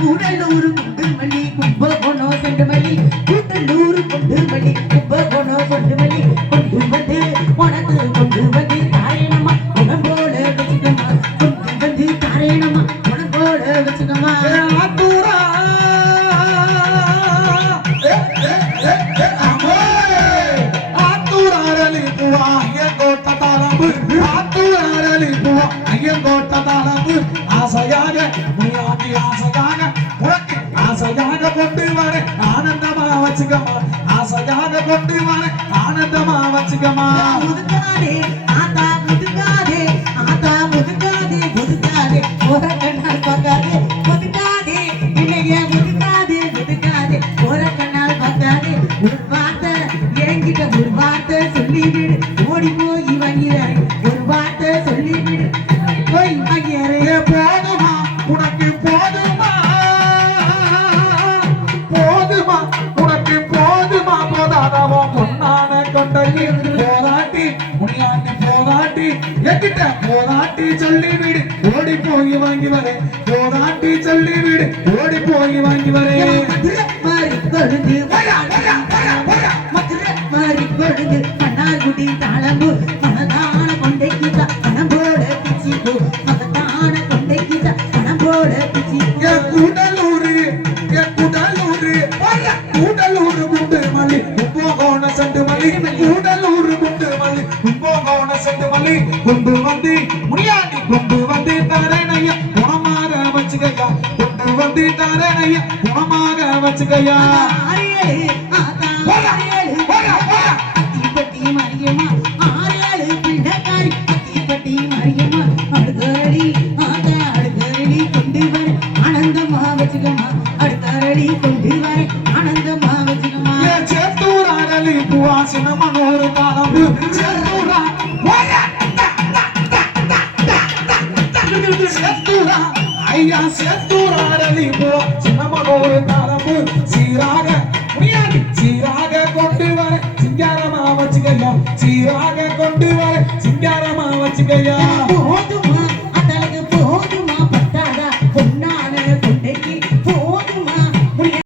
கூடலூர் குண்டுமல்லி கும்பகோணம் செண்டுமல்லி கூடலூர் குண்டுமல்லி கும்பகோணம் கொண்டுமல்லி கொண்டு வந்து உனக்கு கொண்டு வந்து தாரேனம்மா உடம்போட வச்சுக்கம்மா கொண்டு வந்து தாரேனம்மா உடம்போட வச்சுக்கம்மா ஆசையாக முன்னாடி ஆசையாக உனக்கு ஆசையாக கொண்டு வர ஆனந்தமா வச்சுக்கமா ஆசையாக கொண்டு வர ஆனந்தமா வச்சுக்கமா முதுக்காதே ஆத்தா முதுக்காதே ஆத்தா முதுக்காதே முதுக்காதே ஒரு கண்ணால் பார்க்காதே முதுக்காதே இல்லைய முதுக்காதே முதுக்காதே ஒரு கண்ணால் பார்க்காதே ஒரு வார்த்தை என்கிட்ட ஒரு வார்த்தை சொல்லிவிடு ஓடி போய் வாங்கிறாரு ஒரு வார்த்தை சொல்லிவிடு போய் வாங்கிறாரு போதுமா உனக்கு போதுமா போதுமா உனக்கு போதுமா போதாதவோ பொன்னான கொண்டையில் போராட்டி முனியாண்டி போராட்டி என்கிட்ட போராட்டி சொல்லிவிடு ஓடி போய் வாங்கி வரேன் போராட்டி சொல்லிவிடு ஓடி போய் வாங்கி வரேன் மாறி கொழுந்து மதுரை மாறி கொழுந்து மன்னார்குடி தாளம்பு மனதான கொண்டைக்கு பணம் போட பிச்சிப்பு மகத்தான கொண்டைக்கு பணம் போட பிச்சிப்பு கூடலூரு கூடலூரு கூடலூரு குண்டு மல்லி கும்பகோண செண்டு மல்லி கூடலூரு குண்டு மல்லி கும்பகோண செண்டு மல்லி கொண்டு வந்து முனியாண்டி கொண்டு வந்து தரணைய குணமாக வச்சுக்கையா கொண்டு வந்து தரணைய குணமாக வச்சுக்கையா அத்திப்பட்டி மரியம்மா ஆறு பிள்ளைக்காரி அத்திப்பட்டி மரியம்மா அடுத்தரடி ஆத்தா அடுத்தரடி கொண்டு வர ஆனந்தமா வச்சுக்கம்மா அடுத்தரடி கொண்டு வர ஆனந்தமா வச்சுக்கம்மா சேத்தூர் அடலி பூவாசின மனோரு காலம்பு சேத்தூரா சேத்தூரா ஐயா சேத்தூர் அடலி பூவாசின மனோரு காலம்பு சீராக முனியாண்டி சீராக கொண்டு வர சிங்காரமா வச்சுக்கையா சீராக கொண்டு வர சிங்காரமா வச்சுக்கையா